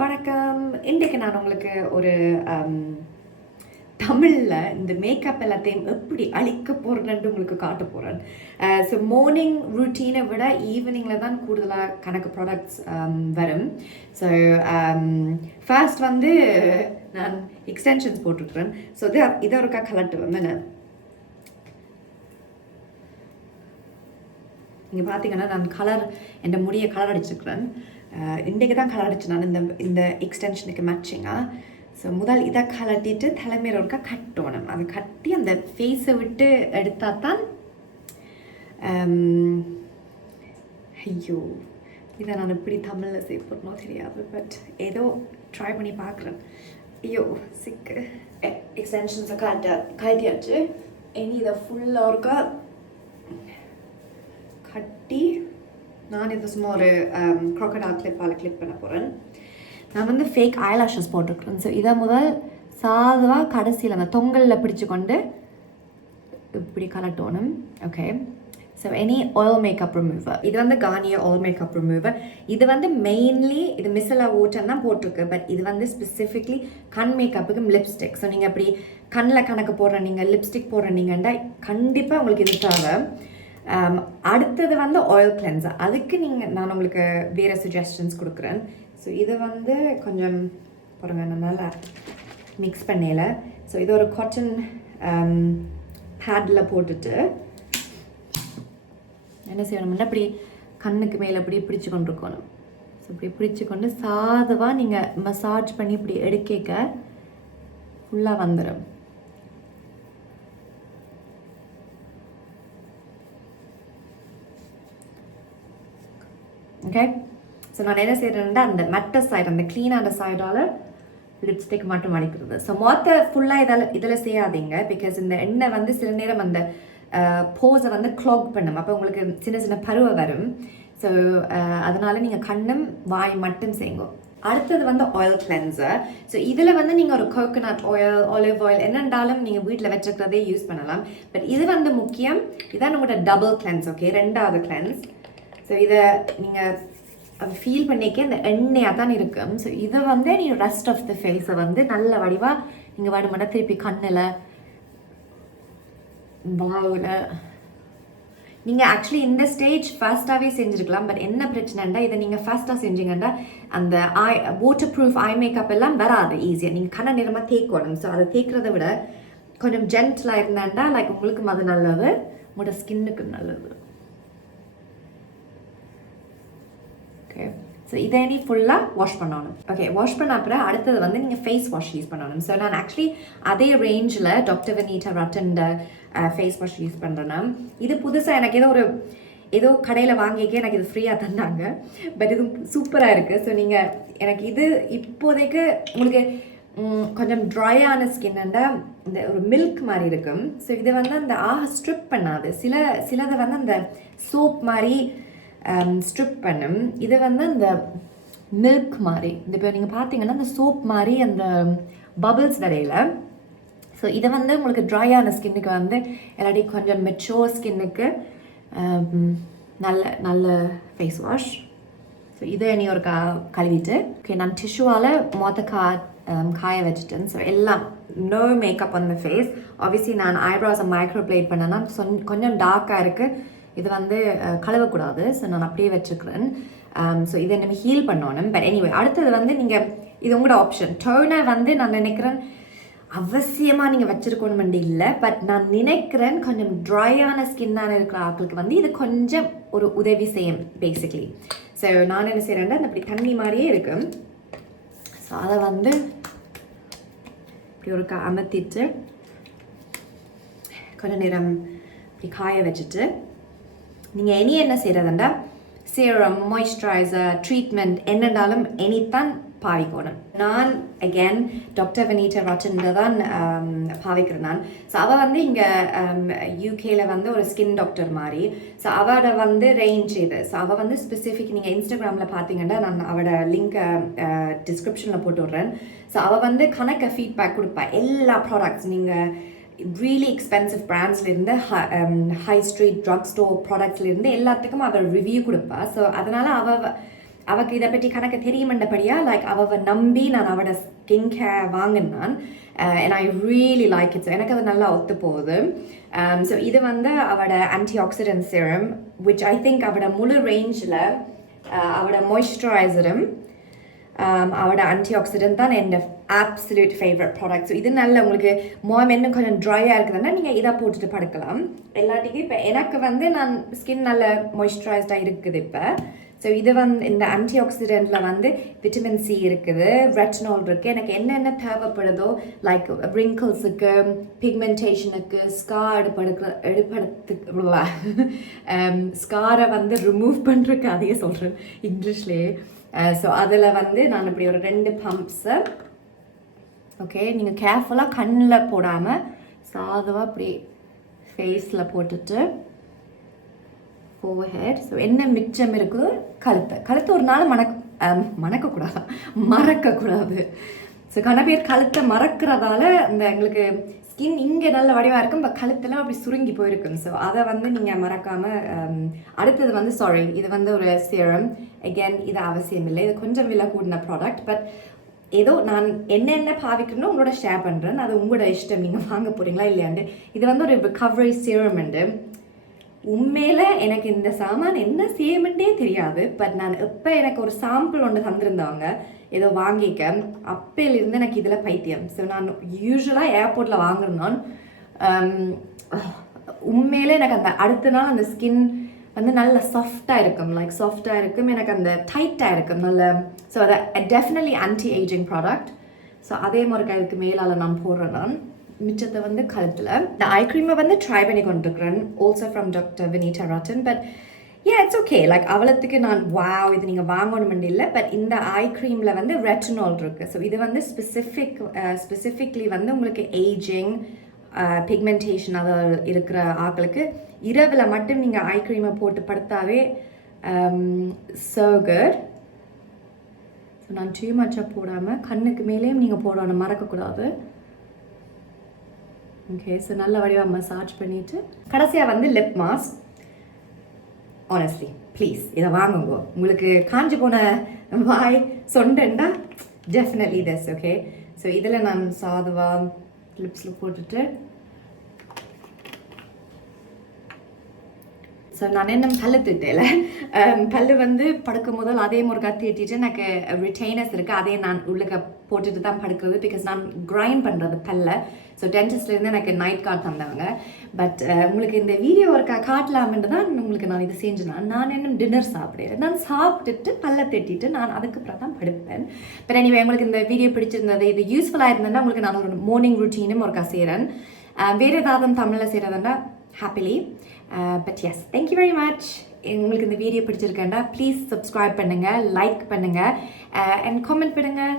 வணக்கம். இன்றைக்கு நான் உங்களுக்கு ஒரு தமிழில் இந்த மேக்கப் எல்லாத்தையும் எப்படி அழிக்க போகிறேன்னு உங்களுக்கு காட்ட போகிறேன். ஸோ மார்னிங் ரூட்டீனை விட ஈவினிங்கில் தான் கூடுதலாக கணக்கு ப்ராடக்ட்ஸ் வரும். ஸோ ஃபர்ஸ்ட் வந்து நான் எக்ஸ்டென்ஷன்ஸ் போட்டுருக்குறேன். ஸோ இதை ஒருக்கா கலட்டு வந்து நான் இங்கே பார்த்தீங்கன்னா நான் என் முடியை கலர் அடிச்சிருக்கிறேன். இன்றைக்கு தான் கலர் அடிச்சு நான் இந்த எக்ஸ்டென்ஷனுக்கு மேட்சிங்காக. ஸோ முதல் இதை கலட்டிட்டு தலைமையில் ஒருக்கா கட்டணும். அதை கட்டி அந்த ஃபேஸை விட்டு எடுத்தால் தான் ஐயோ இதை நான் எப்படி தமிழில் செய்ய போடணும் தெரியாது. பட் ஏதோ ட்ரை பண்ணி பார்க்குறேன். ஐயோ சிக்கு எக்ஸ்டென்ஷன்ஸை கட்டியாச்சு. இனி இதை ஃபுல்லாக ஒருக்கா கட்டி நான் இது சும்மா ஒரு க்ரோக்கடைல் கிளிப்பால் கிளிப் பண்ண போகிறேன். நான் வந்து ஃபேக் ஐலாஷஸ் போட்டிருக்கிறேன். ஸோ இதை முதல் சாதுவாக கடைசியில் அந்த தொங்கலில் பிடிச்சு கொண்டு இப்படி கலட்டணும். Okay, so any oil makeup remover. இது வந்து கார்னியர் ஆயில் மேக்கப் ரிமூவர். இது வந்து மெயின்லி இது மிஸ்ஸலா வாட்டர் தான் போட்டிருக்கு. பட் இது வந்து ஸ்பெசிஃபிக்லி கண் மேக்கப்புக்கு லிப்ஸ்டிக். ஸோ நீங்கள் அப்படி கண்ணில் கணக்கு போடுற நீங்கள் லிப்ஸ்டிக் போடுற நீங்கள்டா கண்டிப்பாக உங்களுக்கு இது தேவை. அடுத்தது வந்து ஆயில் கிளென்சர். அதுக்கு நான் உங்களுக்கு வேறு சஜஷன்ஸ் கொடுக்குறேன். ஸோ இதை வந்து கொஞ்சம் பாருங்க நான் நல்லா மிக்ஸ் பண்ணல. ஸோ இது ஒரு காட்டன் பேடில் போட்டுட்டு என்ன செய்யணும்னா அப்படி கண்ணுக்கு மேலே அப்படி பிடிச்சு கொண்டு இருக்கணும். ஸோ இப்படி பிடிச்சு கொண்டு சாதுவாக நீங்கள் மசாஜ் பண்ணி இப்படி எடுக்க ஃபுல்லாக வந்துடும். ஓகே, ஸோ நான் என்ன செய்கிறேன்னா அந்த மெட்ட சைடு அந்த க்ளீனான சைடால் லிப்ஸ்டிக் மட்டும் அடிக்கிறது. ஸோ ஃபுல்லாக இதில் செய்யாதீங்க. பிகாஸ் இந்த எண்ணெய் வந்து சில நேரம் அந்த போஸை வந்து க்ளாக் பண்ணும். அப்போ உங்களுக்கு சின்ன சின்ன பருவை வரும். ஸோ அதனால் நீங்கள் கண்ணும் வாய் மட்டும் செய்யுங்க. அடுத்தது வந்து ஆயில் கிளென்சர். ஸோ இதில் வந்து நீங்கள் ஒரு கோகோனட் ஆயில், ஆலிவ் ஆயில் என்னென்றாலும் நீங்கள் வீட்டில் வச்சுக்கிறதே யூஸ் பண்ணலாம். பட் இது வந்து முக்கியம். இதான் உங்களோட டபுள் கிளென்ஸ். ஓகே, ரெண்டாவது கிளென்ஸ். ஸோ இதை நீங்கள் அதை ஃபீல் பண்ணிக்க இந்த எண்ணெயாக தான் இருக்கும். ஸோ இதை வந்து நீங்கள் ரெஸ்ட் ஆஃப் த ஃபேஸை வந்து நல்ல வடிவாக நீங்கள் வடுமட திருப்பி கண்ணில் வாவில் நீங்கள் ஆக்சுவலி இந்த ஸ்டேஜ் ஃபர்ஸ்ட்டாகவே செஞ்சுருக்கலாம். பட் என்ன பிரச்சனைண்டா இதை நீங்கள் ஃபர்ஸ்ட்டாக செஞ்சீங்கன்னா அந்த வாட்டர் ப்ரூஃப் ஐ மேக்கப் எல்லாம் வராது ஈஸியாக. நீங்கள் கண்ண நேரமாக தேய்க்கணும். ஸோ அதை தேய்க்கிறத விட கொஞ்சம் ஜென்டலாக இருந்தாண்டா லைக் உங்களுக்கும் அது நல்லது, உங்களோட ஸ்கின்னுக்கு நல்லது. ஓகே, ஸோ இதை நீ ஃபுல்லாக வாஷ் பண்ணணும். ஓகே, வாஷ் பண்ண அப்புறம் அடுத்தது வந்து நீங்கள் ஃபேஸ் வாஷ் யூஸ் பண்ணணும். ஸோ நான் ஆக்சுவலி அதே ரேஞ்சில் டாக்டர் வினிதா ரட்டன்ட ஃபேஸ் வாஷ் யூஸ் பண்ணுறேன்னா இது புதுசாக எனக்கு ஏதோ கடையில் வாங்கிக்க எனக்கு இது ஃப்ரீயாக தந்தாங்க. பட் இது சூப்பராக இருக்குது. ஸோ நீங்கள் எனக்கு இது இப்போதைக்கு உங்களுக்கு கொஞ்சம் ட்ரையான ஸ்கின்னுண்டா இந்த ஒரு மில்க் மாதிரி இருக்கும். ஸோ இதை வந்து அந்த ஸ்ட்ரிப் பண்ணாது. சிலதை வந்து அந்த சோப் மாதிரி ஸ்ட்ரிப் பண்ணும். இதை வந்து அந்த மில்க் மாதிரி இந்த இப்போ நீங்கள் பார்த்தீங்கன்னா அந்த சோப் மாதிரி அந்த பபிள்ஸ் வரையில். ஸோ இதை வந்து உங்களுக்கு ட்ரையான ஸ்கின்னுக்கு வந்து இல்லாட்டி கொஞ்சம் மெச்சோர் ஸ்கின்னுக்கு நல்ல ஃபேஸ் வாஷ். ஸோ இதை நீ ஒரு கழுவிட்டு ஓகே நான் டிஷ்யூவால் காய வச்சுட்டேன். ஸோ எல்லாம் no makeup on the face. Obviously நான் ஐப்ரோஸை மைக்ரோ பிளேட் பண்ணேன்னா கொஞ்சம் டார்க்காக இருக்குது. இது வந்து கழுவக்கூடாது. ஸோ நான் அப்படியே வச்சுக்கிறேன். ஸோ இதை நம்ம ஹீல் பண்ணணும். பட் எனிவே அடுத்தது வந்து நீங்கள் இது உங்களோட ஆப்ஷன். டோனர் வந்து நான் நினைக்கிறேன் அவசியமாக நீங்கள் வச்சுருக்கணுமெண்டு இல்லை. பட் நான் நினைக்கிறேன் கொஞ்சம் ட்ரையான ஸ்கின்னான இருக்கிற ஆட்களுக்கு வந்து இது கொஞ்சம் ஒரு உதவி செய்யும் பேசிக்லி. ஸோ நான் என்ன செய்கிறேன்னா அப்படி தண்ணி மாதிரியே இருக்கும். ஸோ அதை வந்து இப்படி ஒரு அமர்த்திட்டு கொஞ்சம் நேரம் இப்படி காய வச்சுட்டு நீங்கள் என்ன செய்கிறதுண்டா serum, moisturizer, treatment என்னென்னாலும் தான் பாவிக்கணும். நான் அகேன் டாக்டர் வினிதா ரட்டன்ல தான் பாவிக்கிறேன் நான். ஸோ அவள் வந்து இங்கே யூகேல வந்து ஒரு ஸ்கின் டாக்டர் மாதிரி. ஸோ அவளோட வந்து ரேஞ்ச் இது. ஸோ அவள் வந்து ஸ்பெசிஃபிக் நீங்கள் இன்ஸ்டாகிராமில் பார்த்தீங்கன்னா நான் அவளோட லிங்க்கை டிஸ்கிரிப்ஷனில் போட்டு விட்றேன். ஸோ அவள் வந்து கணக்க ஃபீட்பேக் கொடுப்பா. எல்லா ப்ராடக்ட்ஸ் நீங்கள் really expensive brandsலேருந்து ஹை ஸ்ட்ரீட் ட்ரக் ஸ்டோர் ப்ராடக்ட்ஸ்லேருந்து எல்லாத்துக்கும் அவள் ரிவ்யூ கொடுப்பா. ஸோ அதனால் அவள் அவக்கு இதை பற்றி கணக்கு தெரியுமெண்டபடியா லைக் அவ நம்பி நான் அவட ஸ்கின் கேர் வாங்கினான் and I really like it. So எனக்கு அது நல்லா ஒத்து போகுது. ஸோ இது வந்து அவட anti accident serum which I think அவட முழு ரேஞ்சில் அவட மாய்ஸ்சரைசரும் அவட ஆன்டி ஆக்சிடென்ட் தான் என் absolute favorite product. ஸோ இது நல்ல உங்களுக்கு முகம் இன்னும் கொஞ்சம் ட்ரையாக இருக்குதுன்னா நீங்கள் இதை போட்டுட்டு படுக்கலாம். எல்லாத்துக்கும் இப்போ எனக்கு வந்து நான் ஸ்கின் நல்ல மாய்ஸ்சரைஸ்டாக இருக்குது இப்போ. ஸோ இது வந்து இந்த ஆன்டி ஆக்சிடென்ட்டில் வந்து விட்டமின் சி இருக்குது, ரெட்டினால் இருக்குது. எனக்கு என்னென்ன தேவைப்படுதோ லைக் ரிங்கிள்ஸுக்கு, பிக்மெண்டேஷனுக்கு, ஸ்கார் ஸ்காரை வந்து ரிமூவ் பண்ணுறதுக்கு அதையே சொல்கிறேன் இங்கிலீஷ்லேயே. ஸோ அதில் வந்து நான் இப்படி ஒரு 2 பம்ப்ஸை ஓகே நீங்கள் கேர்ஃபுல்லாக கண்ணில் போடாமல் சாதுவாக இப்படி ஃபேஸில் போட்டுட்டு forehead. ஸோ என்ன மிச்சம் இருக்குதோ கழுத்தை ஒரு நாள் மறக்கக்கூடாது. ஸோ பேர் கழுத்தை மறக்கிறதால இந்த எங்களுக்கு ஸ்கின் இங்கே நல்ல வடிவாக இருக்கும், பட் கழுத்தெல்லாம் அப்படி சுருங்கி போயிருக்கும். ஸோ அதை வந்து நீங்கள் மறக்காமல் அடுத்தது வந்து இது வந்து ஒரு serum. again இது அவசியம் இல்லை, இது கொஞ்சம் விலை கூடின ப்ராடக்ட். பட் ஏதோ நான் என்னென்ன பாவிக்கணும் உங்களோட ஷேர் பண்ணுறேன், அது உங்களோட இஷ்டம், நீங்கள் வாங்க போகிறீங்களா இல்லையாண்டு. இது வந்து ஒரு recovery serum உண்டு. உண்மையில் எனக்கு இந்த சாமான் என்ன செய்யமெண்டே தெரியாது. பட் நான் எப்போ எனக்கு ஒரு சாம்பிள் ஒன்று தந்திருந்தவங்க ஏதோ வாங்கிக்க, அப்பையிலிருந்து எனக்கு இதில் பைத்தியம். ஸோ நான் யூஸ்வலாக ஏர்போர்ட்டில் வாங்குறேன். உண்மையிலே எனக்கு அந்த அடுத்த நாள் அந்த ஸ்கின் வந்து நல்ல சாஃப்டாக இருக்கும், லைக் சாஃப்டாக இருக்கும், எனக்கு அந்த டைட்டாக இருக்கும் நல்ல. ஸோ அதை definitely anti ageing product. So அதே மாதிரி இதுக்கு மேலால் நான் போடுறேன். நான் மிச்சத்தை வந்து கழுத்தில் இந்த ஐ க்ரீமை வந்து ட்ரை பண்ணி கொண்டிருக்கிறேன், also from doctor Vinita Rattan. But it's okay, like அவ்வளோத்துக்கு நான் வாவ் இது நீங்கள் வாங்கணுமெண்டு இல்லை. பட் இந்த ஐ க்ரீமில் வந்து ரெட்டினால் இருக்குது. ஸோ இது வந்து ஸ்பெசிஃபிக்லி வந்து உங்களுக்கு ஏஜிங், பிக்மெண்டேஷன் அது இருக்கிற ஆட்களுக்கு இரவில் மட்டும் நீங்கள் ஐ க்ரீமை போட்டு படுத்தாவே so good. ஸோ நான் டூ மச்சாக போடாமல் கண்ணுக்கு மேலேயும் நீங்கள் போடணும், மறக்கக்கூடாது. ஓகே, ஸோ நல்ல வடிவாக மசாஜ் பண்ணிவிட்டு கடைசியாக வந்து லிப் மாஸ்க். ஆனஸ்ட்லி ப்ளீஸ் இதை வாங்குங்க. உங்களுக்கு காஞ்சி போன வாய் சொண்டா டெஃபினெட்லி திஸ். ஓகே, ஸோ இதில் நான் சாதுவாக லிப்ஸில் போட்டுட்டு ஸோ நான் என்ன பல்லு திட்டல, பல்லு வந்து படுக்கும் முதல் அதே முறை கத்திட்டு எனக்கு ரிட்டைனர்ஸ் இருக்குது, அதே நான் உள்ளுக்க போட்டுட்டு தான் படுக்கிறது. பிகாஸ் நான் கிரைண்ட் பண்ணுறது பல்ல. ஸோ டென்டிஸ்ட்லேருந்து எனக்கு நைட் கார்ட் தந்தாங்க. பட் உங்களுக்கு இந்த வீடியோ ஒர்க்கா காட்டலாம்னு தான் உங்களுக்கு நான் இது செஞ்சேன். நான் இன்னும் டின்னர் சாப்பிடுறேன், நான் சாப்பிட்டுட்டு பல்ல தட்டிட்டு நான் அதுக்கப்புறம் தான் படுப்பேன். பட் எனிவே உங்களுக்கு இந்த வீடியோ பிடிச்சிருந்தது, இது யூஸ்ஃபுல்லாக இருந்ததுன்னா உங்களுக்கு நான் ஒரு மார்னிங் ரூட்டீனும் ஒர்க்கா செய்கிறேன். வேறு ஏதாவது தமிழில் செய்கிறதுன்னா happily. But yes, thank you very much. உங்களுக்கு இந்த வீடியோ பிடிச்சிருக்கேன்டா ப்ளீஸ் சப்ஸ்கிரைப் பண்ணுங்கள், லைக் பண்ணுங்கள் அண்ட் காமெண்ட் பண்ணுங்கள்.